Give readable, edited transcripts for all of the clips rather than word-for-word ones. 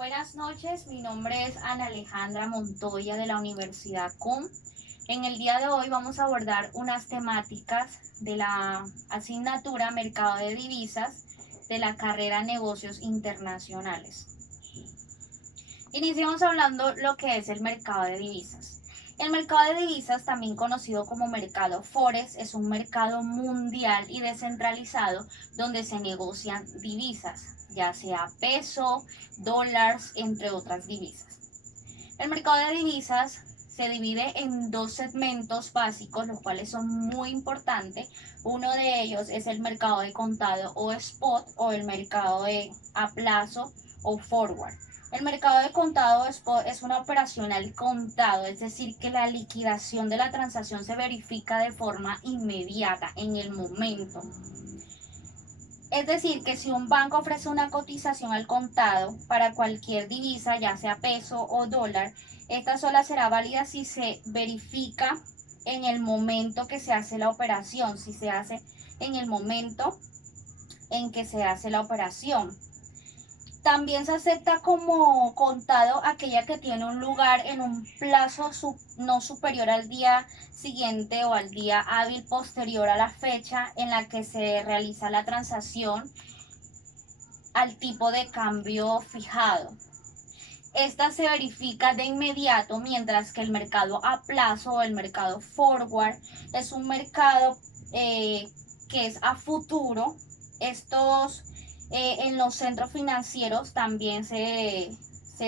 Buenas noches, mi nombre es Ana Alejandra Montoya de la Universidad CUM. En el día de hoy vamos a abordar unas temáticas de la asignatura Mercado de Divisas de la carrera Negocios Internacionales. Iniciamos hablando lo que es el mercado de divisas. El mercado de divisas, también conocido como mercado Forex, es un mercado mundial y descentralizado donde se negocian divisas, ya sea peso, dólares, entre otras divisas. El mercado de divisas se divide en dos segmentos básicos, los cuales son muy importantes. Uno de ellos es el mercado de contado o spot, o el mercado de a plazo o forward. El mercado de contado o spot es una operación al contado, es decir, que la liquidación de la transacción se verifica de forma inmediata, en el momento. Es decir, que si un banco ofrece una cotización al contado para cualquier divisa, ya sea peso o dólar, esta sola será válida si se verifica en el momento que se hace la operación, si se hace en el momento en que se hace la operación. También se acepta como contado aquella que tiene un lugar en un plazo no superior al día siguiente o al día hábil posterior a la fecha en la que se realiza la transacción al tipo de cambio fijado. Esta se verifica de inmediato, mientras que el mercado a plazo o el mercado forward es un mercado que es a futuro. Estos en los centros financieros también se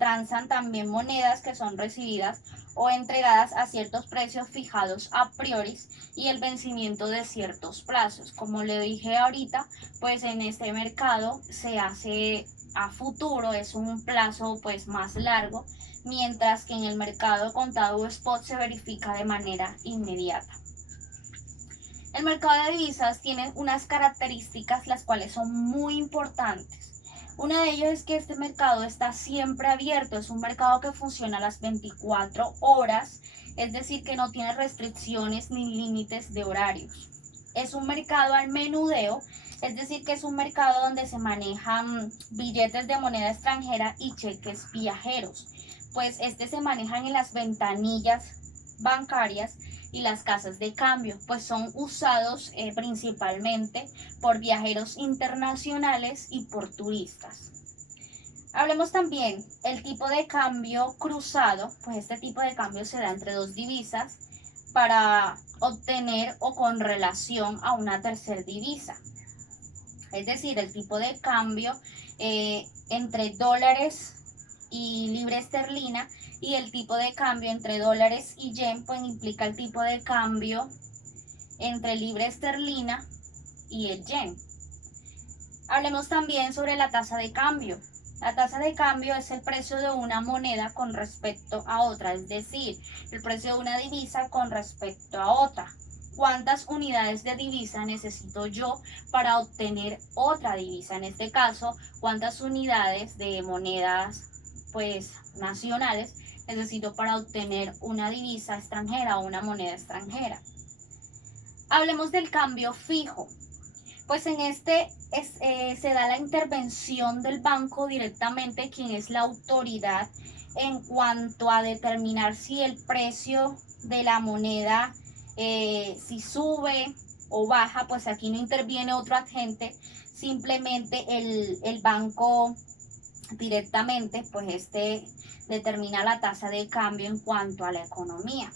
transan también monedas que son recibidas o entregadas a ciertos precios fijados a priori y el vencimiento de ciertos plazos. Como le dije ahorita, pues en este mercado se hace a futuro, es un plazo pues más largo, mientras que en el mercado contado o spot se verifica de manera inmediata. El mercado de divisas tiene unas características las cuales son muy importantes. Una de ellas es que este mercado está siempre abierto, es un mercado que funciona a las 24 horas, es decir, que no tiene restricciones ni límites de horarios. Es un mercado al menudeo, es decir, que es un mercado donde se manejan billetes de moneda extranjera y cheques viajeros, pues este se manejan en las ventanillas bancarias y las casas de cambio, pues son usados principalmente por viajeros internacionales y por turistas. Hablemos también el tipo de cambio cruzado, pues este tipo de cambio se da entre dos divisas para obtener o con relación a una tercera divisa. Es decir, el tipo de cambio entre dólares y libra esterlina, y el tipo de cambio entre dólares y yen, pues implica el tipo de cambio entre libra esterlina y el yen. Hablemos también sobre la tasa de cambio. La tasa de cambio es el precio de una moneda con respecto a otra, es decir, el precio de una divisa con respecto a otra. ¿Cuántas unidades de divisa necesito yo para obtener otra divisa? En este caso, ¿cuántas unidades de monedas pues nacionales necesito para obtener una divisa extranjera o una moneda extranjera? Hablemos del cambio fijo. Pues en este se da la intervención del banco directamente, quien es la autoridad en cuanto a determinar si el precio de la moneda, si sube o baja, pues aquí no interviene otro agente, simplemente el banco directamente, pues este determina la tasa de cambio en cuanto a la economía.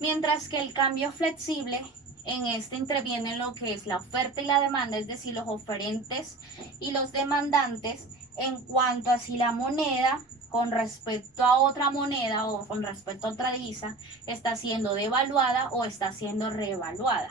Mientras que el cambio flexible, en este interviene lo que es la oferta y la demanda, es decir, los oferentes y los demandantes en cuanto a si la moneda con respecto a otra moneda o con respecto a otra divisa está siendo devaluada o está siendo reevaluada.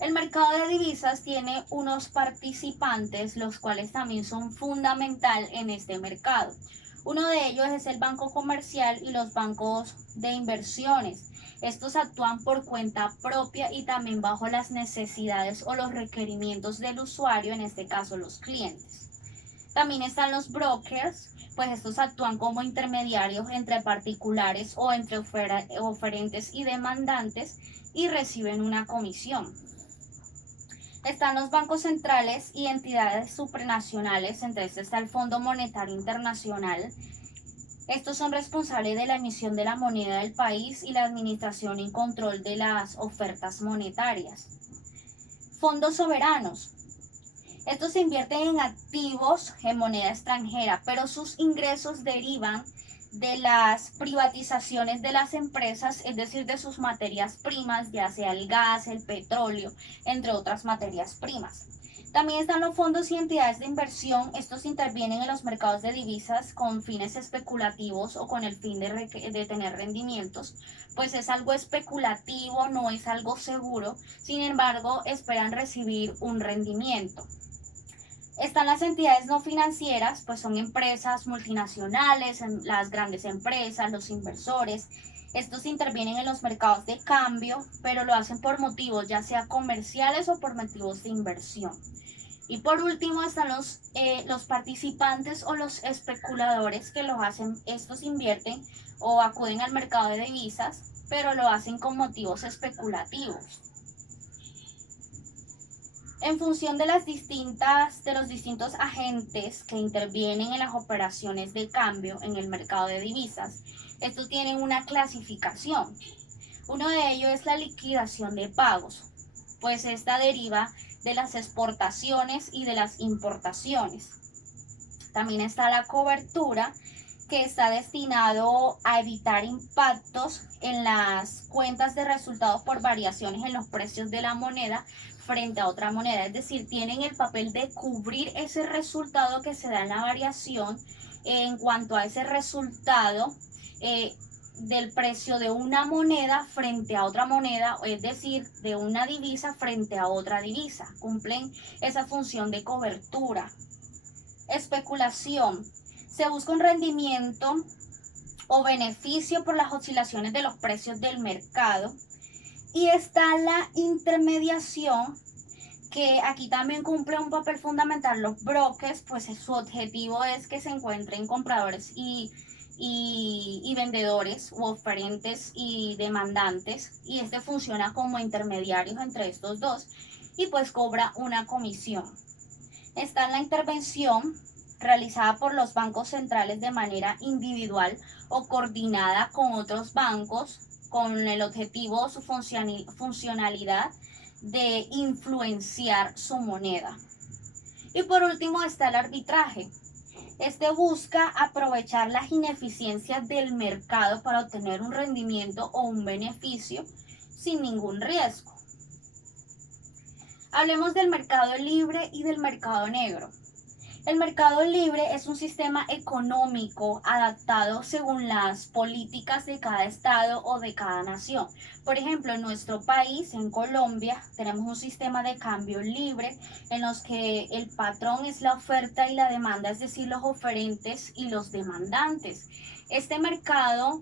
El mercado de divisas tiene unos participantes, los cuales también son fundamental en este mercado. Uno de ellos es el banco comercial y los bancos de inversiones. Estos actúan por cuenta propia y también bajo las necesidades o los requerimientos del usuario, en este caso los clientes. También están los brokers, pues estos actúan como intermediarios entre particulares o entre oferentes y demandantes y reciben una comisión. Están los bancos centrales y entidades supranacionales, entre estos está el Fondo Monetario Internacional. Estos son responsables de la emisión de la moneda del país y la administración y control de las ofertas monetarias. Fondos soberanos. Estos se invierten en activos en moneda extranjera, pero sus ingresos derivan de las privatizaciones de las empresas, es decir, de sus materias primas, ya sea el gas, el petróleo, entre otras materias primas. También están los fondos y entidades de inversión. Estos intervienen en los mercados de divisas con fines especulativos o con el fin de tener rendimientos, pues es algo especulativo, no es algo seguro, sin embargo, esperan recibir un rendimiento. Están las entidades no financieras, pues son empresas multinacionales, las grandes empresas, los inversores. Estos intervienen en los mercados de cambio, pero lo hacen por motivos ya sea comerciales o por motivos de inversión. Y por último están los participantes o los especuladores que lo hacen, estos invierten o acuden al mercado de divisas, pero lo hacen con motivos especulativos. En función de los distintos agentes que intervienen en las operaciones de cambio en el mercado de divisas, estos tienen una clasificación. Uno de ellos es la liquidación de pagos, pues esta deriva de las exportaciones y de las importaciones. También está la cobertura, que está destinado a evitar impactos en las cuentas de resultados por variaciones en los precios de la moneda frente a otra moneda, es decir, tienen el papel de cubrir ese resultado que se da en la variación en cuanto a ese resultado del precio de una moneda frente a otra moneda, es decir, de una divisa frente a otra divisa. Cumplen esa función de cobertura. Especulación. Se busca un rendimiento o beneficio por las oscilaciones de los precios del mercado. Y está la intermediación, que aquí también cumple un papel fundamental los brokers, pues su objetivo es que se encuentren compradores y vendedores u oferentes y demandantes, y este funciona como intermediarios entre estos dos y pues cobra una comisión. Está la intervención realizada por los bancos centrales de manera individual o coordinada con otros bancos con el objetivo o su funcionalidad de influenciar su moneda. Y por último está el arbitraje. Este busca aprovechar las ineficiencias del mercado para obtener un rendimiento o un beneficio sin ningún riesgo. Hablemos del mercado libre y del mercado negro. El mercado libre es un sistema económico adaptado según las políticas de cada estado o de cada nación. Por ejemplo, en nuestro país, en Colombia, tenemos un sistema de cambio libre en los que el patrón es la oferta y la demanda, es decir, los oferentes y los demandantes. Este mercado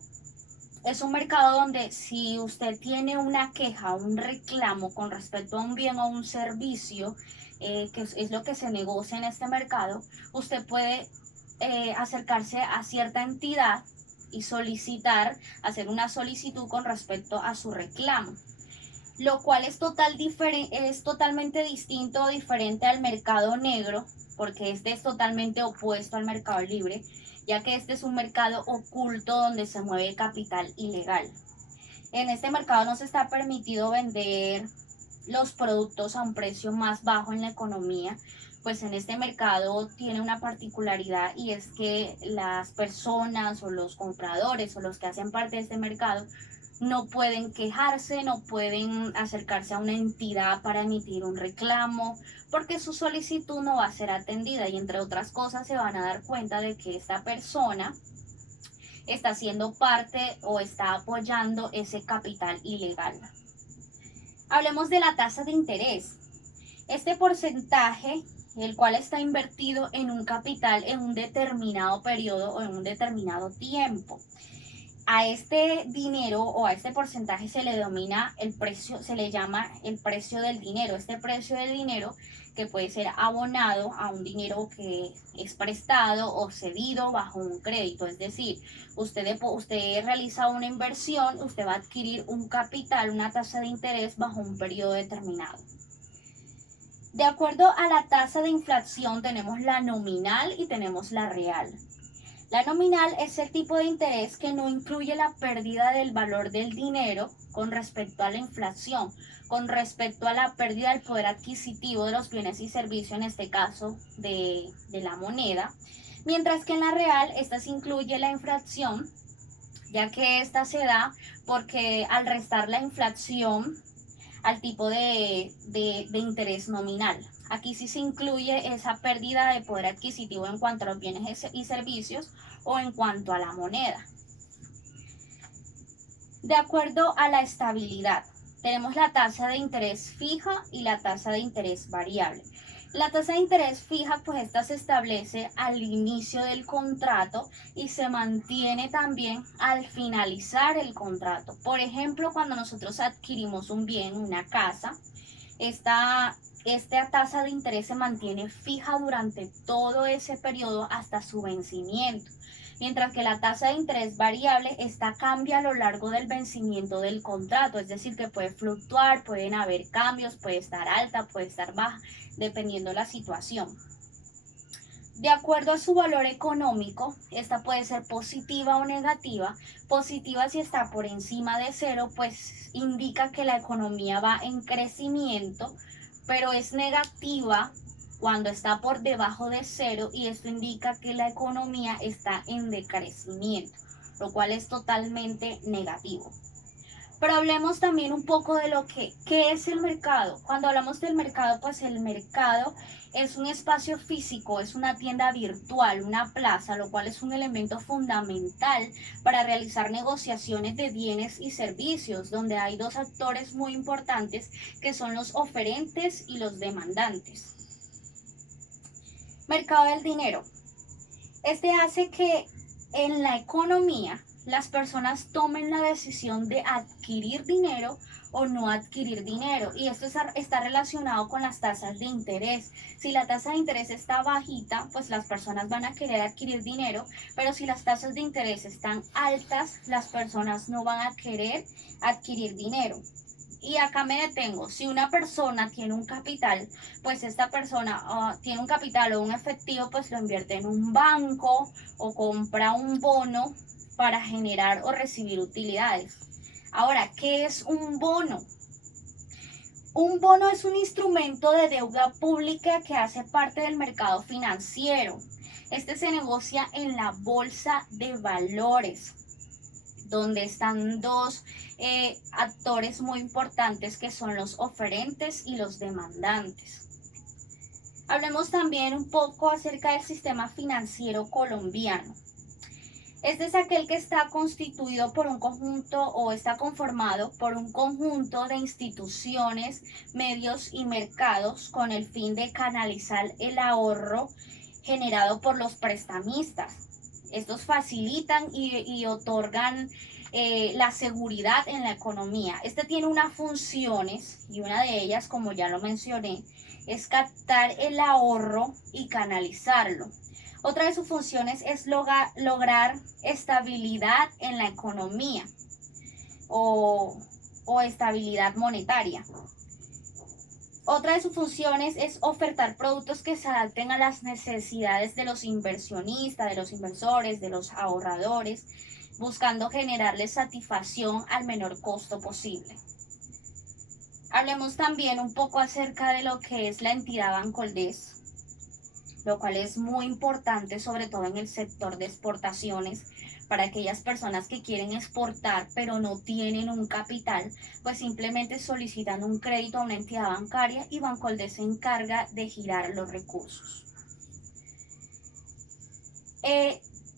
es un mercado donde si usted tiene una queja, un reclamo con respecto a un bien o un servicio, que es lo que se negocia en este mercado, usted puede acercarse a cierta entidad y hacer una solicitud con respecto a su reclamo, lo cual es totalmente distinto o diferente al mercado negro, porque este es totalmente opuesto al mercado libre, ya que este es un mercado oculto donde se mueve capital ilegal. En este mercado no se está permitido vender los productos a un precio más bajo en la economía, pues en este mercado tiene una particularidad, y es que las personas o los compradores o los que hacen parte de este mercado no pueden quejarse, no pueden acercarse a una entidad para emitir un reclamo, porque su solicitud no va a ser atendida, y entre otras cosas se van a dar cuenta de que esta persona está siendo parte o está apoyando ese capital ilegal. Hablemos de la tasa de interés. Este porcentaje, el cual está invertido en un capital en un determinado periodo o en un determinado tiempo. A este dinero o a este porcentaje se le denomina el precio, se le llama el precio del dinero. Este precio del dinero, que puede ser abonado a un dinero que es prestado o cedido bajo un crédito, es decir, usted realiza una inversión, usted va a adquirir un capital, una tasa de interés bajo un periodo determinado. De acuerdo a la tasa de inflación tenemos la nominal y tenemos la real. La nominal es el tipo de interés que no incluye la pérdida del valor del dinero con respecto a la inflación, con respecto a la pérdida del poder adquisitivo de los bienes y servicios, en este caso de la moneda, mientras que en la real esta se incluye la inflación, ya que esta se da porque al restar la inflación al tipo de interés nominal. Aquí sí se incluye esa pérdida de poder adquisitivo en cuanto a los bienes y servicios o en cuanto a la moneda. De acuerdo a la estabilidad, tenemos la tasa de interés fija y la tasa de interés variable. La tasa de interés fija, pues esta se establece al inicio del contrato y se mantiene también al finalizar el contrato. Por ejemplo, cuando nosotros adquirimos un bien, una casa, esta tasa de interés se mantiene fija durante todo ese periodo hasta su vencimiento. Mientras que la tasa de interés variable, esta cambia a lo largo del vencimiento del contrato, es decir, que puede fluctuar, pueden haber cambios, puede estar alta, puede estar baja, dependiendo la situación. De acuerdo a su valor económico, esta puede ser positiva o negativa. Positiva si está por encima de cero, pues indica que la economía va en crecimiento, pero es negativa cuando está por debajo de cero y esto indica que la economía está en decrecimiento, lo cual es totalmente negativo. Pero hablemos también un poco de ¿qué es el mercado? Cuando hablamos del mercado, pues el mercado es un espacio físico, es una tienda virtual, una plaza, lo cual es un elemento fundamental para realizar negociaciones de bienes y servicios, donde hay dos actores muy importantes que son los oferentes y los demandantes. Mercado del dinero. Este hace que en la economía las personas tomen la decisión de adquirir dinero o no adquirir dinero, y esto está relacionado con las tasas de interés. Si la tasa de interés está bajita, pues las personas van a querer adquirir dinero, pero si las tasas de interés están altas, las personas no van a querer adquirir dinero. Y acá me detengo. Si una persona tiene un capital, pues esta persona tiene un capital o un efectivo, pues lo invierte en un banco o compra un bono para generar o recibir utilidades. Ahora, ¿qué es un bono? Un bono es un instrumento de deuda pública que hace parte del mercado financiero. Este se negocia en la bolsa de valores, donde están dos actores muy importantes que son los oferentes y los demandantes. Hablemos también un poco acerca del sistema financiero colombiano. Este es aquel que está constituido por un conjunto o está conformado por un conjunto de instituciones, medios y mercados con el fin de canalizar el ahorro generado por los prestamistas. Estos facilitan y otorgan la seguridad en la economía. Este tiene unas funciones y una de ellas, como ya lo mencioné, es captar el ahorro y canalizarlo. Otra de sus funciones es lograr estabilidad en la economía o estabilidad monetaria. Otra de sus funciones es ofertar productos que se adapten a las necesidades de los inversionistas, de los inversores, de los ahorradores, buscando generarles satisfacción al menor costo posible. Hablemos también un poco acerca de lo que es la entidad Bancoldes, lo cual es muy importante, sobre todo en el sector de exportaciones, para aquellas personas que quieren exportar pero no tienen un capital, pues simplemente solicitan un crédito a una entidad bancaria y Bancoldes se encarga de girar los recursos.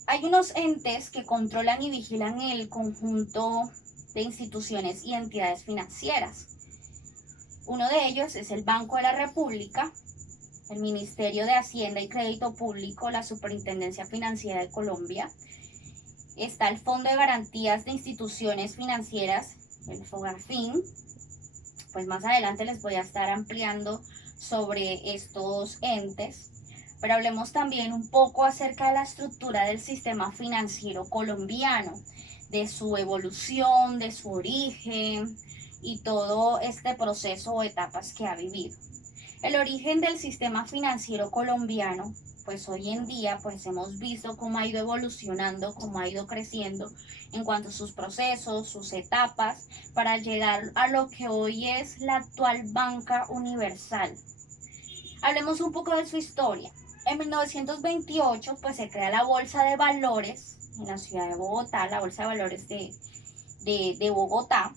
Hay unos entes que controlan y vigilan el conjunto de instituciones y entidades financieras. Uno de ellos es el Banco de la República, el Ministerio de Hacienda y Crédito Público, la Superintendencia Financiera de Colombia. Está el Fondo de Garantías de Instituciones Financieras, el FOGAFIN. Pues más adelante les voy a estar ampliando sobre estos entes. Pero hablemos también un poco acerca de la estructura del sistema financiero colombiano, de su evolución, de su origen y todo este proceso o etapas que ha vivido. El origen del sistema financiero colombiano, pues hoy en día pues hemos visto cómo ha ido evolucionando, cómo ha ido creciendo en cuanto a sus procesos, sus etapas, para llegar a lo que hoy es la actual banca universal. Hablemos un poco de su historia. En 1928 pues se crea la Bolsa de Valores en la ciudad de Bogotá, la Bolsa de Valores de Bogotá.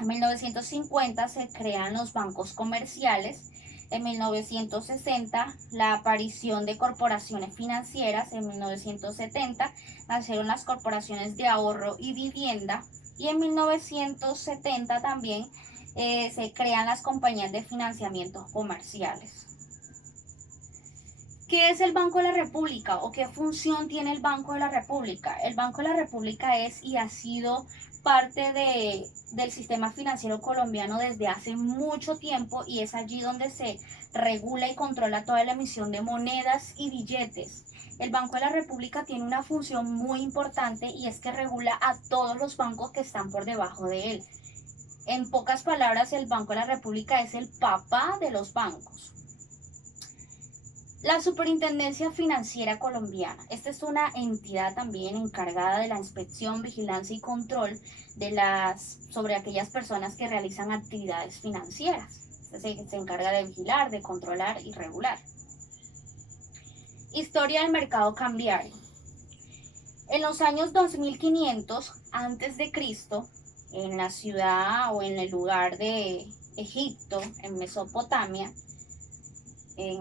En 1950 se crean los bancos comerciales. En 1960 la aparición de corporaciones financieras. En 1970 nacieron las corporaciones de ahorro y vivienda. Y en 1970 también se crean las compañías de financiamiento comerciales. ¿Qué es el Banco de la República o qué función tiene el Banco de la República? El Banco de la República es y ha sido parte del sistema financiero colombiano desde hace mucho tiempo, y es allí donde se regula y controla toda la emisión de monedas y billetes. El Banco de la República tiene una función muy importante, y es que regula a todos los bancos que están por debajo de él. En pocas palabras, el Banco de la República es el papá de los bancos. La Superintendencia Financiera Colombiana. Esta es una entidad también encargada de la inspección, vigilancia y control sobre aquellas personas que realizan actividades financieras. Se encarga de vigilar, de controlar y regular. Historia del mercado cambiario. En los años 2500 a.C., en la ciudad o en el lugar de Egipto, en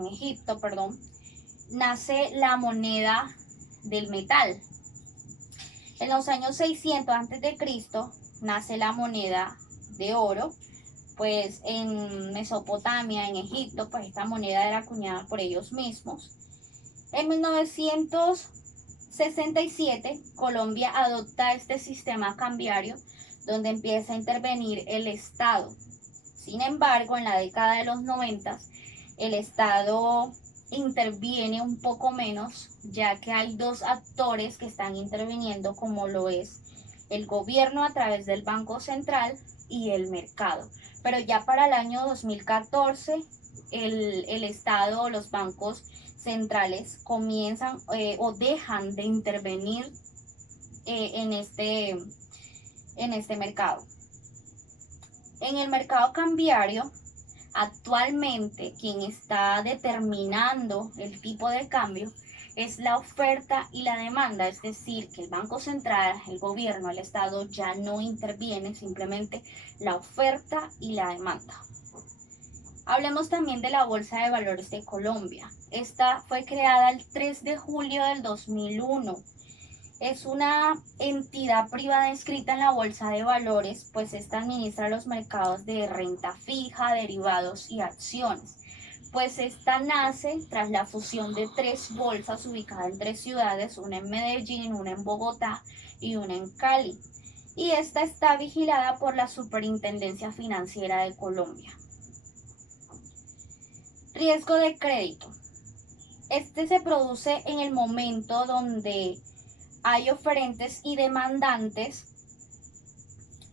Egipto, nace la moneda del metal. En los años 600 a.C. nace la moneda de oro. Pues en Mesopotamia, en Egipto, pues esta moneda era acuñada por ellos mismos. En 1967, Colombia adopta este sistema cambiario, donde empieza a intervenir el Estado. Sin embargo, en la década de los 90, el Estado interviene un poco menos, ya que hay dos actores que están interviniendo, como lo es el gobierno a través del Banco Central y el mercado. Pero ya para el año 2014, el Estado o los bancos centrales comienzan o dejan de intervenir en este mercado. En el mercado cambiario, actualmente quien está determinando el tipo de cambio es la oferta y la demanda, es decir, que el Banco Central, el gobierno, el Estado ya no interviene, simplemente la oferta y la demanda. Hablemos también de la Bolsa de Valores de Colombia. Esta fue creada el 3 de julio del 2001. Es una entidad privada inscrita en la Bolsa de Valores, pues esta administra los mercados de renta fija, derivados y acciones. Pues esta nace tras la fusión de 3 bolsas ubicadas en 3 ciudades, una en Medellín, una en Bogotá y una en Cali. Y esta está vigilada por la Superintendencia Financiera de Colombia. Riesgo de crédito. Este se produce en el momento donde hay oferentes y demandantes.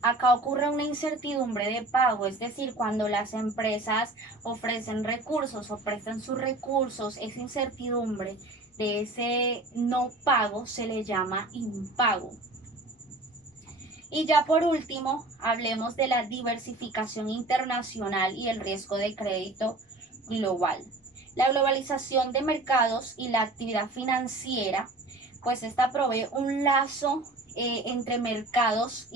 Acá ocurre una incertidumbre de pago, es decir, cuando las empresas ofrecen recursos o prestan sus recursos, esa incertidumbre de ese no pago se le llama impago. Y ya por último, hablemos de la diversificación internacional y el riesgo de crédito global. La globalización de mercados y la actividad financiera, pues esta provee un lazo entre mercados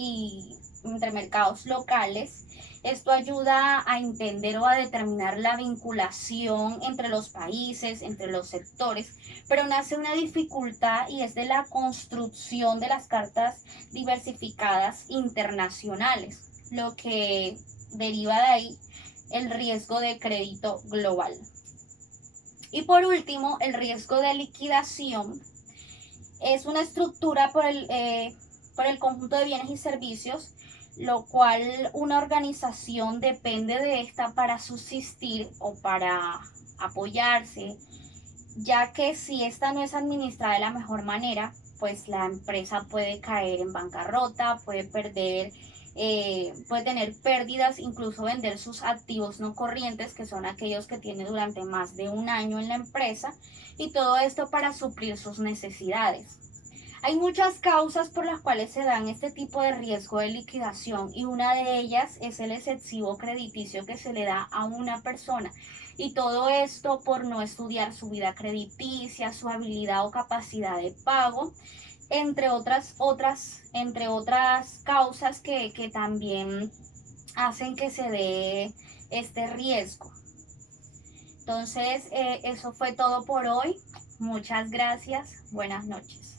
locales. Esto ayuda a entender o a determinar la vinculación entre los países, entre los sectores, pero nace una dificultad, y es de la construcción de las cartas diversificadas internacionales, lo que deriva de ahí el riesgo de crédito global. Y por último, el riesgo de liquidación es una estructura por el conjunto de bienes y servicios, lo cual una organización depende de esta para subsistir o para apoyarse, ya que si esta no es administrada de la mejor manera, pues la empresa puede caer en bancarrota, puede perder puede tener pérdidas, incluso vender sus activos no corrientes, que son aquellos que tiene durante más de un año en la empresa, y todo esto para suplir sus necesidades. Hay muchas causas por las cuales se dan este tipo de riesgo de liquidación y una de ellas es el excesivo crediticio que se le da a una persona, y todo esto por no estudiar su vida crediticia, su habilidad o capacidad de pago, entre otras causas que también hacen que se dé este riesgo. Entonces, eso fue todo por hoy. Muchas gracias. Buenas noches.